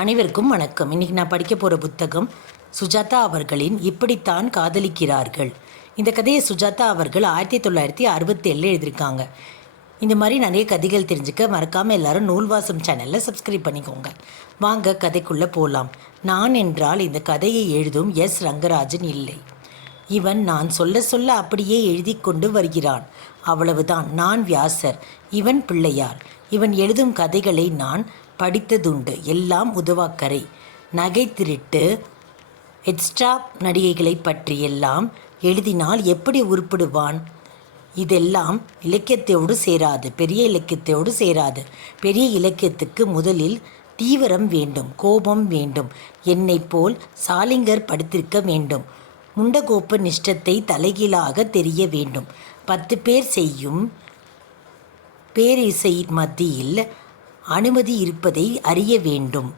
அனைவருக்கும் வணக்கம். இன்றைக்கி நான் படிக்க போகிற புத்தகம் சுஜாதா அவர்களின் இப்படித்தான் காதலிக்கிறார்கள். இந்த கதையை சுஜாதா அவர்கள் 1967 எழுதியிருக்காங்க. இந்த மாதிரி நிறைய கதைகள் தெரிஞ்சுக்க மறக்காமல் எல்லாரும் நூல்வாசம் சேனலில் சப்ஸ்கிரைப் பண்ணிக்கோங்க. வாங்க கதைக்குள்ளே போகலாம். நான் என்றால் இந்த கதையை எழுதும் எஸ் ரங்கராஜன் இல்லை. இவன் நான் சொல்ல சொல்ல அப்படியே எழுதி கொண்டு வருகிறான். அவ்வளவுதான். நான் வியாசர், இவன் பிள்ளையார். இவன் எழுதும் கதைகளை நான் படித்ததுண்டு. எல்லாம் உதவாக்கரை, நகை திருட்டு, எக்ஸ்ட்ரா நடிகைகளை பற்றியெல்லாம் எழுதினால் எப்படி உருப்பிடுவான்? இதெல்லாம் இலக்கியத்தோடு சேராது, பெரிய இலக்கியத்தோடு சேராது. பெரிய இலக்கியத்துக்கு முதலில் தீவிரம் வேண்டும், கோபம் வேண்டும். என்னை போல் சாலிங்கர் படித்திருக்க வேண்டும். முண்டகோப்ப நிஷ்டத்தை தலைகீழாக தெரிய வேண்டும். 10 பேர் செய்யும் பேரிசை மத்தியில் அனுமதி இருப்பதை அறிய வேண்டும்.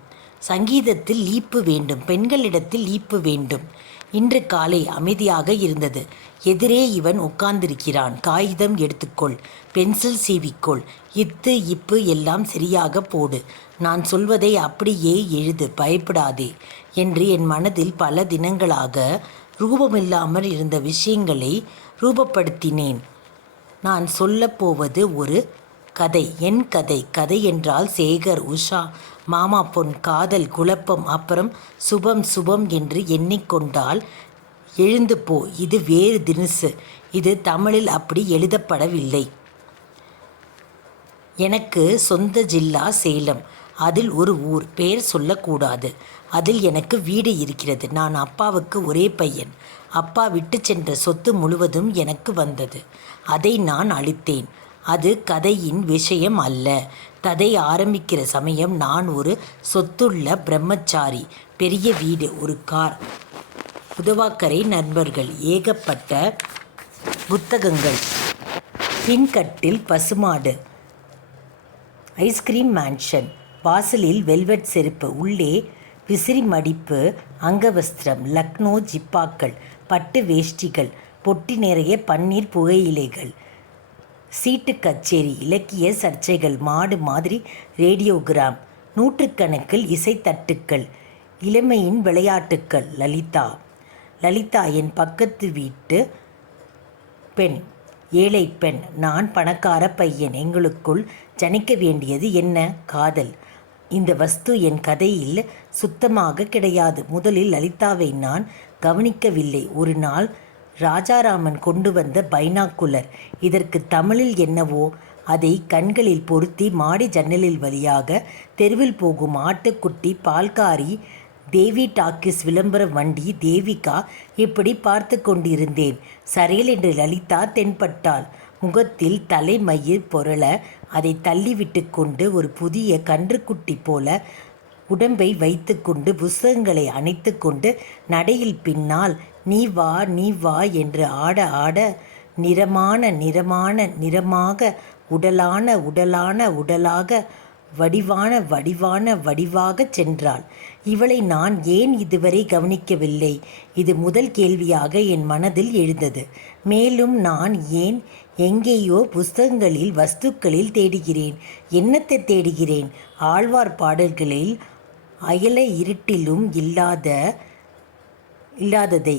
சங்கீதத்தில் லீப்பு வேண்டும், பெண்களிடத்தில் லீப்பு வேண்டும். இன்று காலை அமைதியாக இருந்தது. எதிரே இவன் உட்கார்ந்திருக்கிறான். காகிதம் எடுத்துக்கொள், பென்சில் சீவிக்கொள், இத்து இப்பு எல்லாம் சரியாக போடு, நான் சொல்வதை அப்படியே எழுது, பயப்படாதே என்று என் மனதில் பல தினங்களாக ரூபமில்லாமல் இருந்த விஷயங்களை ரூபப்படுத்தினேன். நான் சொல்லப்போவது ஒரு கதை, என் கதை. கதை என்றால் சேகர், உஷா, மாமா பொன், காதல், குழப்பம், அப்புறம் சுபம் சுபம் என்று எண்ணிக்கொண்டால் எழுந்து போ. இது வேறு தினுசு. இது தமிழில் அப்படி எழுதப்படவில்லை. எனக்கு சொந்த ஜில்லா சேலம். அதில் ஒரு ஊர், பெயர் சொல்லக்கூடாது. அதில் எனக்கு வீடு இருக்கிறது. நான் அப்பாவுக்கு ஒரே பையன். அப்பா விட்டு சென்ற சொத்து முழுவதும் எனக்கு வந்தது. அதை நான் அளித்தேன். அது கதையின் விஷயம் அல்ல. கதை ஆரம்பிக்கிற சமயம் நான் ஒரு சொத்துள்ள பிரம்மச்சாரி. பெரிய வீடு, ஒரு கார், உதவாக்கரை நண்பர்கள், ஏகப்பட்ட புத்தகங்கள், பின்கட்டில் பசுமாடு, ஐஸ்கிரீம் மேன்ஷன், வாசலில் வெல்வெட் செருப்பு, உள்ளே விசிறி மடிப்பு அங்கவஸ்திரம், லக்னோ ஜிப்பாக்கள், பட்டு வேஷ்டிகள், பொட்டி நிறைய பன்னீர் புகையிலைகள், சீட்டு கச்சேரி, இலக்கிய சர்ச்சைகள், மாடு மாதிரி ரேடியோகிராம், நூற்றுக்கணக்கில் இசைத்தட்டுக்கள், இளமையின் விளையாட்டுக்கள். லலிதா. லலிதா என் பக்கத்து வீட்டு பெண், ஏழை பெண். நான் பணக்கார பையன். எங்களுக்குள் ஜனிக்க வேண்டியது என்ன? காதல். இந்த வஸ்து என் கதையில் சுத்தமாக கிடையாது. முதலில் லலிதாவை நான் கவனிக்கவில்லை. ஒரு நாள் ராஜாராமன் கொண்டு வந்த பைனாக்குலர். இதற்கு தமிழில் என்னவோ அதை கண்களில் பொருத்தி மாடி ஜன்னலில் வழியாக தெருவில் போகும் ஆட்டுக்குட்டி, பால்காரி, தேவி டாக்கிஸ் விளம்பர வண்டி, தேவிகா இப்படி பார்த்து கொண்டிருந்தேன். சரியல் என்று லலிதா தென்பட்டாள். முகத்தில் தலைமயிர் பொருள அதை தள்ளிவிட்டு கொண்டு ஒரு புதிய கன்றுக்குட்டி போல உடம்பை வைத்து கொண்டு புஸ்தகங்களை அணைத்து கொண்டு நடையில் பின்னால் நீ வா நீ வா என்று ஆட ஆட நிறமான நிறமான நிறமாக, உடலான உடலான உடலாக, வடிவான வடிவான வடிவாக சென்றாள். இவளை நான் ஏன் இதுவரை கவனிக்கவில்லை? இது முதல் கேள்வியாக என் மனதில் எழுந்தது. மேலும் நான் ஏன் எங்கேயோ புஸ்தகங்களில், வஸ்துக்களில் தேடுகிறேன்? என்னத்தை தேடுகிறேன்? ஆழ்வார் பாடல்களில் அயல இருட்டிலும் இல்லாததை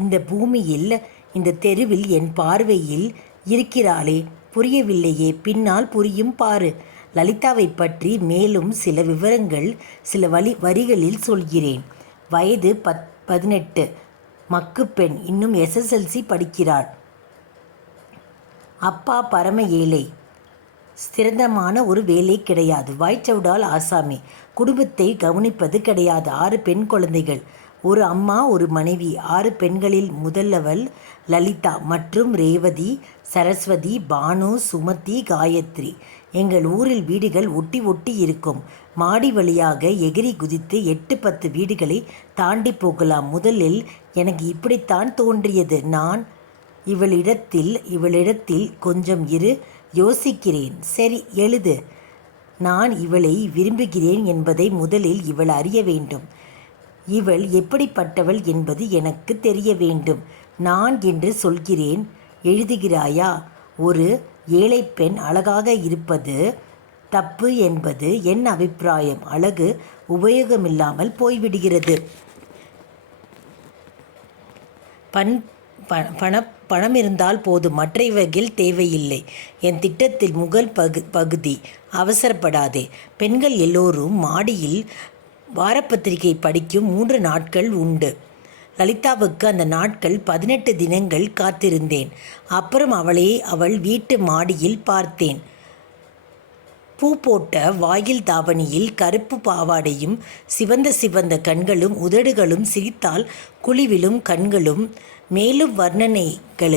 இந்த பூமியில், இந்த தெருவில் என் பார்வையில் இருக்கிறாளே, புரியவில்லையே. பின்னால் புரியும் பாரு. லலிதாவை பற்றி மேலும் சில விவரங்கள் சில வரிகளில் சொல்கிறேன். வயது 18, மக்கு பெண், இன்னும் SSLC படிக்கிறார். அப்பா பரம ஏழை, ஸ்திரமான ஒரு வேலை கிடையாது. வாய்ச்சவுடால் ஆசாமி. குடும்பத்தை கவனிப்பது கிடையாது. 6 பெண் குழந்தைகள், ஒரு அம்மா, ஒரு மனைவி. 6 பெண்களில் முதலவள் லலிதா மற்றும் ரேவதி, சரஸ்வதி, பானு, சுமதி, காயத்ரி. எங்கள் ஊரில் வீடுகள் ஒட்டி ஒட்டி இருக்கும். மாடி வழியாக எகிரி குதித்து 8-10 வீடுகளை தாண்டி போகலாம். முதலில் எனக்கு இப்படித்தான் தோன்றியது. நான் இவளிடத்தில் கொஞ்சம் இரு, யோசிக்கிறேன். சரி, எழுது. நான் இவளை விரும்புகிறேன் என்பதை முதலில் இவள் அறிய வேண்டும். இவள் எப்படிப்பட்டவள் என்பது எனக்கு தெரிய வேண்டும். நான் என்று சொல்கிறேன், எழுதுகிறாயா? ஒரு ஏழை பெண் அழகாக இருப்பது தப்பு என்பது என் அபிப்பிராயம். அழகு உபயோகமில்லாமல் போய்விடுகிறது. பணம் இருந்தால் போதும், மற்றவைகள் தேவையில்லை. என் திட்டத்தில் முதல் பகுதி. அவசரப்படாதே. பெண்கள் எல்லோரும் மாடியில் வாரப்பத்திரிகை படிக்கும் 3 நாட்கள் உண்டு. லலிதாவுக்கு அந்த நாட்கள் 18 தினங்கள் காத்திருந்தேன். அப்புறம் அவள் வீட்டு மாடியில் பார்த்தேன். பூ போட்ட வாயில் தாவணியில், கருப்பு பாவாடையும், சிவந்த கண்களும் உதடுகளும், சிரித்தால் குழிவிலும் கண்களும். மேலும் வர்ணனைகள்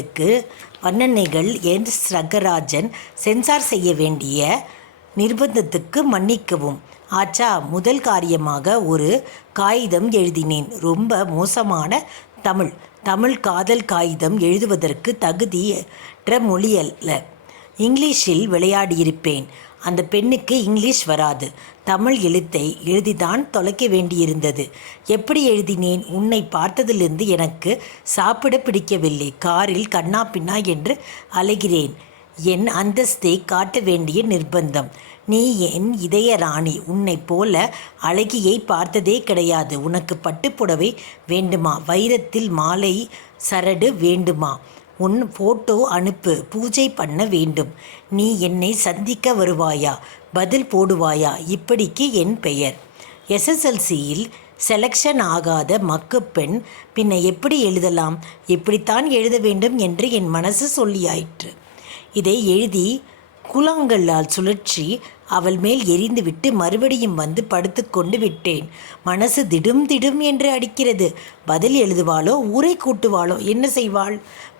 எஸ். ரங்கராஜன் சென்சார் செய்ய வேண்டிய நிர்பந்தத்துக்கு மன்னிக்கவும். ஆச்சா, முதல் காரியமாக ஒரு காகிதம் எழுதினேன். ரொம்ப மோசமான தமிழ் காதல் காகிதம் எழுதுவதற்கு தகுதியற்ற மொழி அல்ல. இங்கிலீஷில் விளையாடியிருப்பேன். அந்த பெண்ணுக்கு இங்கிலீஷ் வராது. தமிழ் எழுத்தை எழுதிதான் தொலைக்க வேண்டியிருந்தது. எப்படி எழுதினேன்? உன்னை பார்த்ததிலிருந்து எனக்கு சாப்பிட பிடிக்கவில்லை. காரில் கண்ணா பின்னா என்று அலைகிறேன். என் அந்தஸ்தை காட்ட வேண்டிய நிர்பந்தம். நீ என் இதய ராணி. உன்னை போல அழகியை பார்த்ததே கிடையாது. உனக்கு பட்டுப்புடவை வேண்டுமா? வைரத்தில் மாலை சரடு வேண்டுமா? உன் போட்டோ அனுப்பு. பூஜை பண்ண வேண்டும். நீ என்னை சந்திக்க வருவாயா? பதில் போடுவாயா? இப்படிக்கு என் பெயர். SSLCயில் செலக்ஷன் ஆகாத மக்குப்பெண் பின்ன எப்படி எழுதலாம்? இப்படித்தான் எழுத வேண்டும் என்று என் மனசு சொல்லியாயிற்று. இதை எழுதி கூழாங்கல்லால் சுழற்றி அவள் மேல் எறிந்துவிட்டு மறுபடியும் வந்து படுத்து கொண்டு விட்டேன். மனசு திடும் என்று அடிக்கிறது. பதில் எழுதுவாளோ ஊரை கூட்டுவாளோ? என்ன செய்வாள்?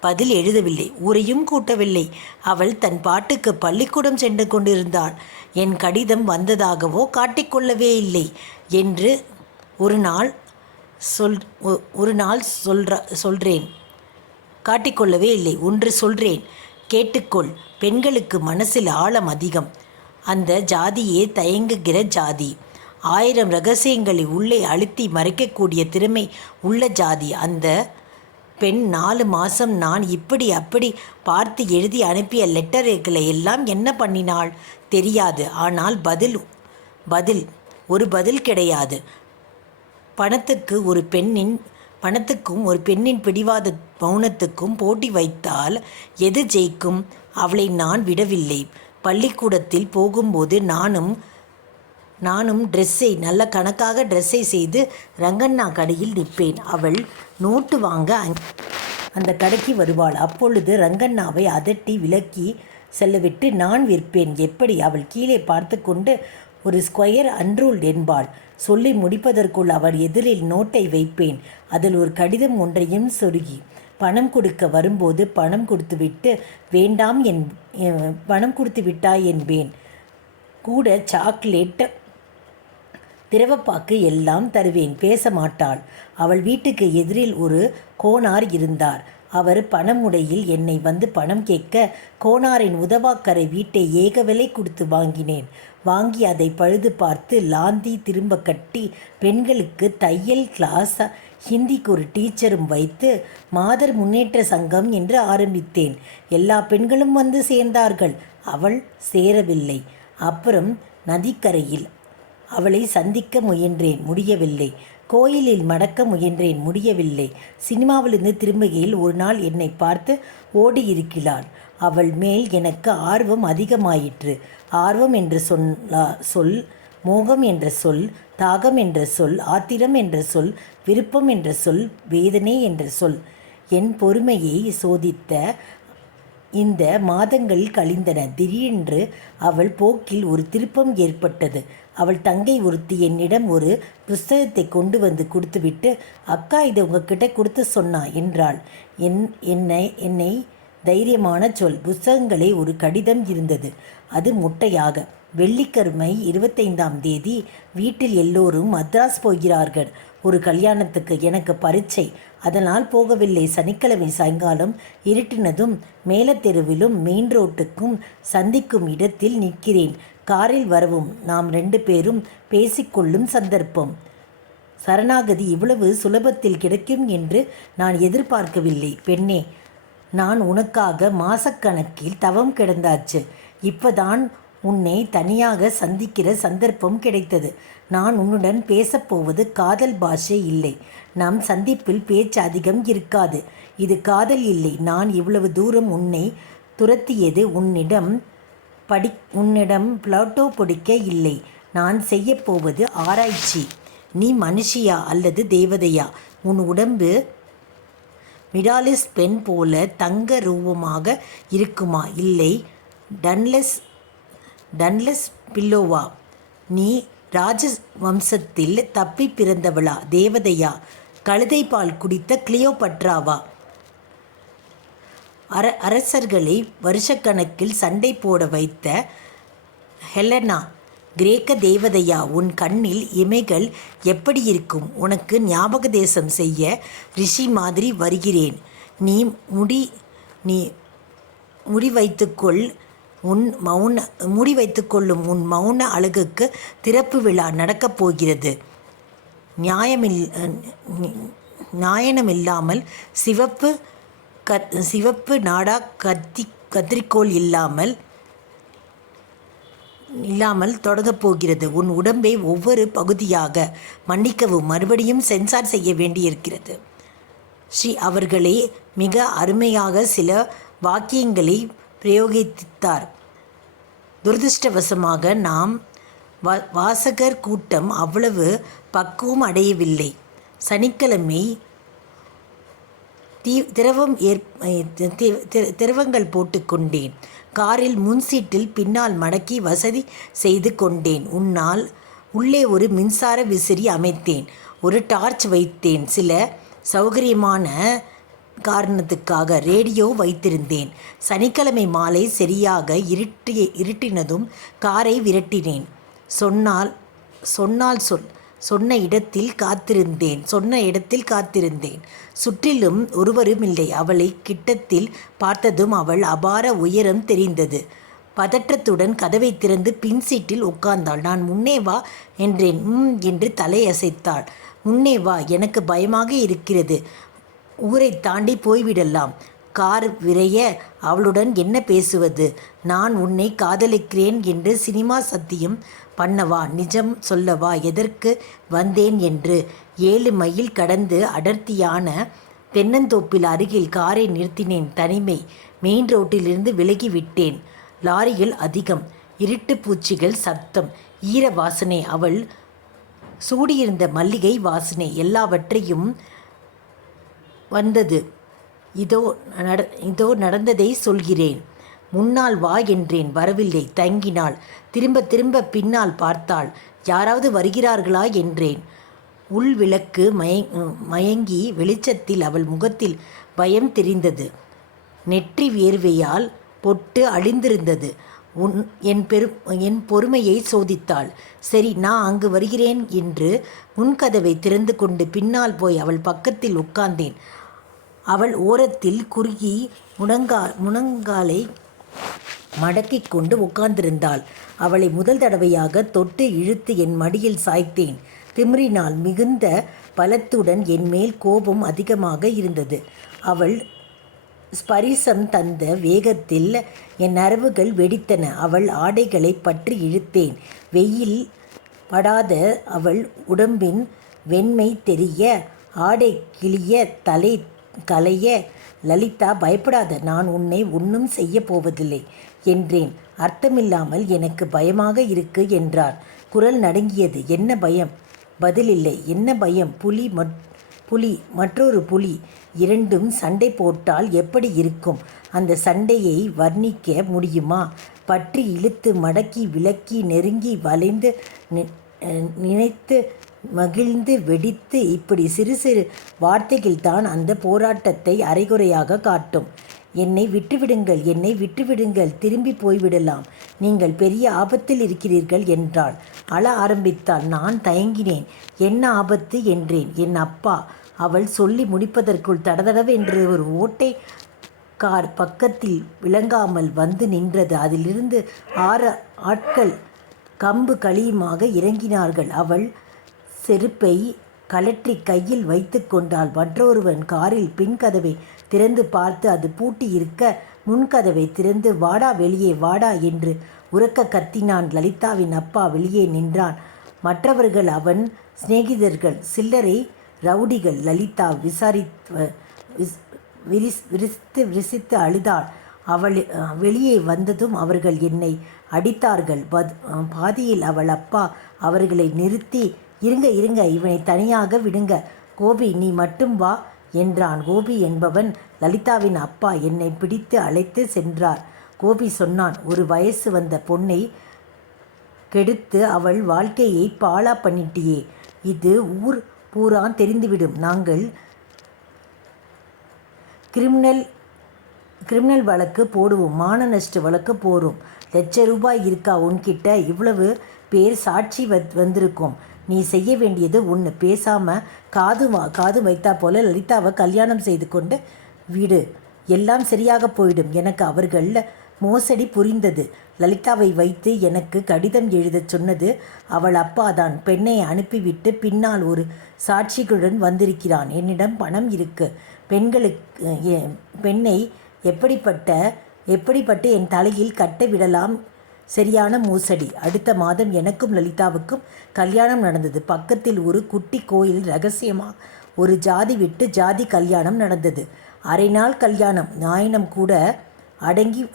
பதில் எழுதவில்லை, ஊரையும் கூட்டவில்லை. அவள் தன் பாட்டுக்கு பள்ளிக்கூடம் சென்று கொண்டிருந்தாள். என் கடிதம் வந்ததாகவோ காட்டிக்கொள்ளவே இல்லை என்று ஒரு நாள் சொல்றேன். காட்டிக்கொள்ளவே இல்லை. ஒன்று சொல்றேன், கேட்டுக்கொள். பெண்களுக்கு மனசில் ஆழம் அதிகம். அந்த ஜாதியே தயங்குகிற ஜாதி. 1000 ரகசியங்களை உள்ளே அழுத்தி மறைக்கக்கூடிய திறமை உள்ள ஜாதி. அந்த பெண் 4 மாதம் நான் இப்படி அப்படி பார்த்து எழுதி அனுப்பிய லெட்டர்களை எல்லாம் என்ன பண்ணினாள் தெரியாது. ஆனால் பதில் கிடையாது. பணத்துக்கும் ஒரு பெண்ணின் பிடிவாத மௌனத்துக்கும் போட்டி வைத்தால் எது ஜெயிக்கும்? அவளை நான் விடவில்லை. பள்ளிக்கூடத்தில் போகும்போது நானும் நல்ல கணக்காக ட்ரெஸ்ஸை செய்து ரங்கண்ணா கடையில் நிற்பேன். அவள் நோட்டு வாங்க அந்த கடைக்கு வருவாள். அப்பொழுது ரங்கண்ணாவை அதட்டி விலக்கி செல்லவிட்டு நான் விற்பேன். எப்படி? அவள் கீழே பார்த்து கொண்டு ஒரு ஸ்கொயர் அன்ரூல்ட் என்பாள். சொல்லி முடிப்பதற்குள் அவள் எதிரில் நோட்டை வைப்பேன். அதில் ஒரு கடிதம் ஒன்றையும் சொருகி பணம் கொடுக்க வரும்போது பணம் கொடுத்து விட்டாய் என்பேன். கூட சாக்லேட், திரவப்பாக்கு எல்லாம் தருவேன். பேச மாட்டாள். அவள் வீட்டுக்கு எதிரில் ஒரு கோனார் இருந்தார். அவர் பணமுடையில் என்னை வந்து பணம் கேட்க கோனாரின் உதவாக்கரை வீட்டை ஏக விலை கொடுத்து வாங்கி அதை பழுது பார்த்து லாந்தி திரும்ப கட்டி பெண்களுக்கு தையல் கிளாஸ், ஹிந்திக்கு ஒரு டீச்சரும் வைத்து மாதர் முன்னேற்ற சங்கம் என்று ஆரம்பித்தேன். எல்லா பெண்களும் வந்து சேர்ந்தார்கள். அவள் சேரவில்லை. அப்புறம் நதிக்கரையில் அவளை சந்திக்க முயன்றேன், முடியவில்லை. கோயிலில் மடக்க முயன்றேன், முடியவில்லை. சினிமாவிலிருந்து திரும்புகையில் ஒரு நாள் என்னை பார்த்து ஓடியிருக்கிறாள். அவள் மேல் எனக்கு ஆர்வம் அதிகமாயிற்று. ஆர்வம் என்ற சொல், மோகம் என்ற சொல், தாகம் என்ற சொல், ஆத்திரம் என்ற சொல், விருப்பம் என்ற சொல், வேதனை என்ற சொல் என் பொறுமையை சோதித்த இந்த மாதங்கள் கழிந்தன. திடீரென்று அவள் போக்கில் ஒரு திருப்பம் ஏற்பட்டது. அவள் தங்கை ஒருத்தி என்னிடம் ஒரு புஸ்தகத்தை கொண்டு வந்து கொடுத்துவிட்டு, அக்கா இதை உங்ககிட்ட கொடுத்து சொன்னா என்றாள். என்னை தைரியமான சொல். புஸ்தகங்களே ஒரு கடிதம் இருந்தது. அது முட்டையாக. வெள்ளிக்கிழமை 25ஆம் தேதி வீட்டில் எல்லோரும் மദ്രാஸ் போகிறார்கள் ஒரு கல்யாணத்துக்கு. எனக்கு பரீட்சை, அதனால் போகவில்லை. சனிக்கிழமை சாயங்காலம் இருட்டினதும் மேலத்தெருவிலும் மெயின் ரோட்டுக்கும் சந்திக்கும் இடத்தில் நிற்கிறேன். காரில் வரவும் நாம் 2 பேரும் பேசிக்கொள்ளும் சந்தர்ப்பம். சரணாகதி இவ்வளவு சுலபத்தில் கிடைக்கும் என்று நான் எதிர்பார்க்கவில்லை. பெண்ணே, நான் உனக்காக மாசக்கணக்கில் தவம் கிடந்தாச்சு. இப்பதான் உன்னை தனியாக சந்திக்கிற சந்தர்ப்பம் கிடைத்தது. நான் உன்னுடன் பேசப்போவது காதல் பாஷை இல்லை. நம் சந்திப்பில் பேச்சு அதிகம் இருக்காது. இது காதல் இல்லை. நான் இவ்வளவு தூரம் உன்னை துரத்தியது உன்னிடம் பிளாட்டோ பிடிக்க இல்லை. நான் செய்யப்போவது ஆராய்ச்சி. நீ மனுஷியா அல்லது தேவதையா? உன் உடம்பு மிடாலிஸ் பெண் போல தங்க ரூபமாக இருக்குமா, இல்லை டன்லெஸ் பில்லோவா? நீ ராஜவம்சத்தில் தப்பி பிறந்தவளா, தேவதையா? கழுதை பால் குடித்த கிளியோபட்ராவா? அரசர்களை வருஷக்கணக்கில் சண்டை போட வைத்த ஹெலனா, கிரேக்க தேவதையா? உன் கண்ணில் இமைகள் எப்படி இருக்கும்? உனக்கு ஞாபக தேசம் செய்ய ரிஷி மாதிரி வருகிறேன். நீ முடி வைத்துக்கொள்ளும் உன் மௌன அழகுக்கு திறப்பு விழா நடக்கப் போகிறது. நியாயமில்லாமல் சிவப்பு நாடா கத்திரிக்கோள் இல்லாமல் தொடங்கப் போகிறது. உன் உடம்பை ஒவ்வொரு பகுதியாக மன்னிக்கவும், மறுபடியும் சென்சார் செய்ய வேண்டியிருக்கிறது. ஸ்ரீ அவர்களே மிக அருமையாக சில வாக்கியங்களை பிரயோகித்தார். துரதிருஷ்டவசமாக நாம் வாசகர் கூட்டம் அவ்வளவு பக்குவம் அடையவில்லை. சனிக்கிழமை திரவங்கள் போட்டுக்கொண்டேன். காரில் முன்சீட்டில் பின்னால் மடக்கி வசதி செய்து கொண்டேன். உள்ளே ஒரு மின்சார விசிறி அமைத்தேன். ஒரு டார்ச் வைத்தேன். சில சௌகரியமான காரணத்துக்காக ரேடியோ வைத்திருந்தேன். சனிக்கிழமை மாலை சரியாக இருட்டினதும் காரை விரட்டினேன். சொன்ன இடத்தில் காத்திருந்தேன். சுற்றிலும் ஒருவரும் இல்லை. அவளை கிட்டத்தில் பார்த்ததும் அவள் அபார உயரம் தெரிந்தது. பதற்றத்துடன் கதவை திறந்து பின் சீட்டில் உட்கார்ந்தாள். நான் முன்னே வா என்றேன். என்று தலையசைத்தாள். முன்னே வா, எனக்கு பயமாக இருக்கிறது. ஊரை தாண்டி போய்விடலாம். கார் விரைய அவளுடன் என்ன பேசுவது? நான் உன்னை காதலிக்கிறேன் என்று சினிமா சத்தியம் பண்ணவா? நிஜம் சொல்லவா எதற்கு வந்தேன் என்று? 7 மைல் கடந்து அடர்த்தியான தென்னந்தோப்பில் அருகில் காரை நிறுத்தினேன். தனிமை. மெயின் ரோட்டிலிருந்து விலகிவிட்டேன். லாரிகள் அதிகம். இருட்டு பூச்சிகள் சத்தம். ஈர வாசனை. அவள் சூடியிருந்த மல்லிகை வாசனை. எல்லாவற்றையும் வந்தது. இதோ நடந்ததை சொல்கிறேன். முன்னால் வா என்றேன். வரவில்லை. தங்கினாள். திரும்ப பின்னால் பார்த்தாள். யாராவது வருகிறார்களா என்றேன். உள் விளக்கு மயங்கி வெளிச்சத்தில் அவள் முகத்தில் பயம் தெரிந்தது. நெற்றி வேர்வையால் பொட்டு அழிந்திருந்தது. என் பொறுமையை சோதித்தாள். சரி, நான் அங்கு வருகிறேன் என்று முன்கதவை திறந்து கொண்டு பின்னால் போய் அவள் பக்கத்தில் உட்கார்ந்தேன். அவள் ஓரத்தில் குறுகி முழங்காலை மடக்கிக் கொண்டு உட்கார்ந்திருந்தாள். அவளை முதல் தடவையாக தொட்டு இழுத்து என் மடியில் சாய்த்தேன். திமிரினால் மிகுந்த பலத்துடன் என் மேல் கோபம் அதிகமாக இருந்தது. அவள் ஸ்பரிசம் தந்த வேகத்தில் என் நரம்புகள் வெடித்தன. அவள் ஆடைகளை பற்றி இழுத்தேன். வெயில் படாத அவள் உடம்பின் வெண்மை தெரிய, ஆடை கிளிய, தலை கலைய, லலிதா பயப்படாத, நான் உன்னை ஒன்றும் செய்ய போவதில்லை என்றேன். அர்த்தமில்லாமல் எனக்கு பயமாக இருக்கு என்றார். குரல் நடுங்கியது. என்ன பயம்? பதிலில்லை. என்ன பயம்? புலி, மற்றொரு புலி, இரண்டும் சண்டை போட்டால் எப்படி இருக்கும்? அந்த சண்டையை வர்ணிக்க முடியுமா? பற்றி இழுத்து மடக்கி விலக்கி நெருங்கி வளைந்து நினைத்து மகிழ்ந்து வெடித்து இப்படி சிறு சிறு வார்த்தைகள்தான் அந்த போராட்டத்தை அரைகுறையாக காட்டும். என்னை விட்டுவிடுங்கள், திரும்பி போய்விடலாம். நீங்கள் பெரிய ஆபத்தில் இருக்கிறீர்கள் என்றாள். அழ ஆரம்பித்தாள். நான் தயங்கினேன். என்ன ஆபத்து என்றேன். என் அப்பா. அவள் சொல்லி முடிப்பதற்குள் தடதடவென்று ஒரு ஓட்டை கார் பக்கத்தில் விளங்காமல் வந்து நின்றது. அதிலிருந்து 6 ஆட்கள் கம்பு களியுமாக இறங்கினார்கள். அவள் செருப்பை கழற்றி கையில் வைத்து கொண்டாள். மற்றொருவன் காரில் பின் கதவை திறந்து பார்த்து அது பூட்டி இருக்க முன்கதவை திறந்து வாடா வெளியே வாடா என்று உரக்க கத்தினான். லலிதாவின் அப்பா வெளியே நின்றான். மற்றவர்கள் அவன் சிநேகிதர்கள், சில்லறை ரவுடிகள். லலிதா விரிசித்து அழுதாள். அவள் வெளியே வந்ததும் அவர்கள் என்னை அடித்தார்கள். பாதியில் அவள் அப்பா அவர்களை நிறுத்தி, இருங்க இருங்க, இவனை தனியாக விடுங்க, கோபி நீ மட்டும் வா என்றான். கோபி என்பவன் லலிதாவின் அப்பா. என்னை பிடித்து அழைத்து சென்றார். கோபி சொன்னான், ஒரு வயசு வந்த பொண்ணை கெடுத்து அவள் வாழ்க்கையை பாழா பண்ணிட்டியே, இது ஊர் பூரா தெரிந்துவிடும். நாங்கள் கிரிமினல் வழக்கு போடுவோம், மான நஷ்ட வழக்கு போடுவோம். ₹1,00,000 இருக்கா உன்கிட்ட? இவ்வளவு பேர் சாட்சி வந்திருக்கோம். நீ செய்ய வேண்டியது ஒன்று, பேசாமல் காது வைத்தா போல லலிதாவை கல்யாணம் செய்து கொண்டு விடு, எல்லாம் சரியாக போயிடும். எனக்கு அவர்கள் மோசடி புரிந்தது. லலிதாவை வைத்து எனக்கு கடிதம் எழுதச் சொன்னது அவள் அப்பா தான். பெண்ணை அனுப்பிவிட்டு பின்னால் ஒரு சாட்சிகளுடன் வந்திருக்கிறான். என்னிடம் பணம் இருக்கு. பெண்ணை எப்படிப்பட்டு என் தலையில் கட்ட விடலாம். சரியான மோசடி. அடுத்த மாதம் எனக்கும் லலிதாவுக்கும் கல்யாணம் நடந்தது. பக்கத்தில் ஒரு குட்டி கோயில். ரகசியமாக ஒரு ஜாதி விட்டு ஜாதி கல்யாணம் நடந்தது. அரை நாள் கல்யாணம். நாயனம் கூட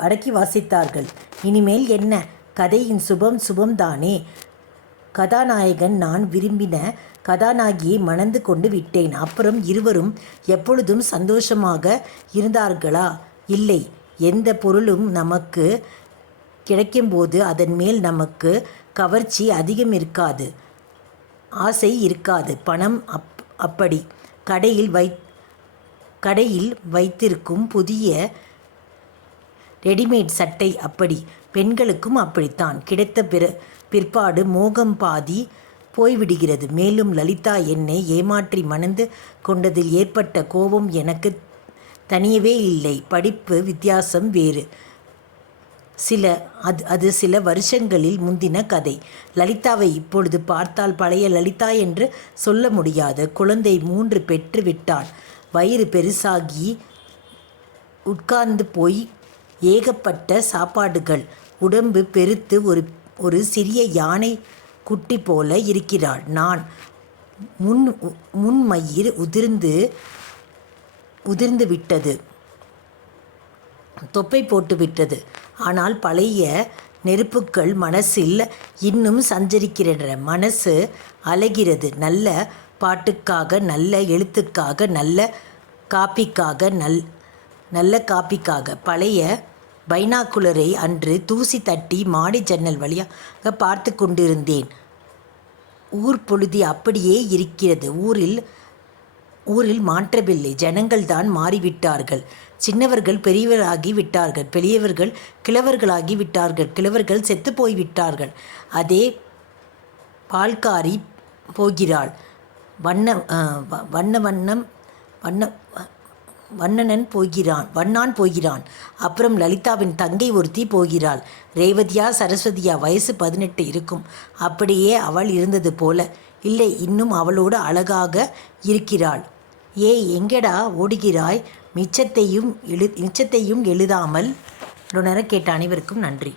அடக்கி வாசித்தார்கள். இனிமேல் என்ன? கதையின் சுபம்தானே. கதாநாயகன் நான் விரும்பின கதாநாயகியை மணந்து கொண்டு விட்டேன். அப்புறம் இருவரும் எப்பொழுதும் சந்தோஷமாக இருந்தார்களா? இல்லை. எந்த பொருளும் நமக்கு கிடைக்கும்போது அதன் மேல் நமக்கு கவர்ச்சி அதிகம் இருக்காது, ஆசை இருக்காது. பணம் அப்படி. கடையில் வைத்திருக்கும் புதிய ரெடிமேட் சட்டை அப்படி. பெண்களுக்கும் அப்படித்தான். கிடைத்த பிற்பாடு மோகம் பாதி போய்விடுகிறது. மேலும் லலிதா என்னை ஏமாற்றி மணந்து கொண்டதில் ஏற்பட்ட கோபம் எனக்கு தனியவே இல்லை. படிப்பு வித்தியாசம் வேறு. அது சில வருஷங்களில் முந்தின கதை. லலிதாவை இப்பொழுது பார்த்தால் பழைய லலிதா என்று சொல்ல முடியாது. குழந்தை 3 பெற்று விட்டாள். வயிறு பெருசாகி உட்கார்ந்து போய் ஏகப்பட்ட சாப்பாடுகள். உடம்பு பெருத்து ஒரு சிறிய யானை குட்டி போல இருக்கிறாள். நான் முன்மயிர் உதிர்ந்து விட்டது, தொப்பை போட்டு விட்டது. ஆனால் பழைய நெருப்புக்கள் மனசில் இன்னும் சஞ்சரிக்கின்றன. மனசு அலைகிறது. நல்ல பாட்டுக்காக, நல்ல எழுத்துக்காக, நல்ல காப்பிக்காக. பழைய பைனாக்குலரை அன்று தூசி தட்டி மாடி ஜன்னல் வழியாக பார்த்து கொண்டிருந்தேன். ஊர் பொழுது அப்படியே இருக்கிறது. ஊரில் மாற்றமில்லை. ஜனங்கள் தான் மாறிவிட்டார்கள். சின்னவர்கள் பெரியவராகி விட்டார்கள், பெரியவர்கள் கிழவர்களாகி விட்டார்கள், கிழவர்கள் செத்து போய்விட்டார்கள். அதே பால்காரி போகிறாள், வண்ணான் போகிறான். அப்புறம் லலிதாவின் தங்கை ஒருத்தி போகிறாள். ரேவதியா சரஸ்வதியா? வயசு 18 இருக்கும். அப்படியே அவள் இருந்தது போல. இல்லை, இன்னும் அவளோடு அழகாக இருக்கிறாள். ஏய், எங்கடா ஓடுகிறாய்? மிச்சத்தையும் எழுதாமல் கேட்ட அனைவருக்கும் நன்றி.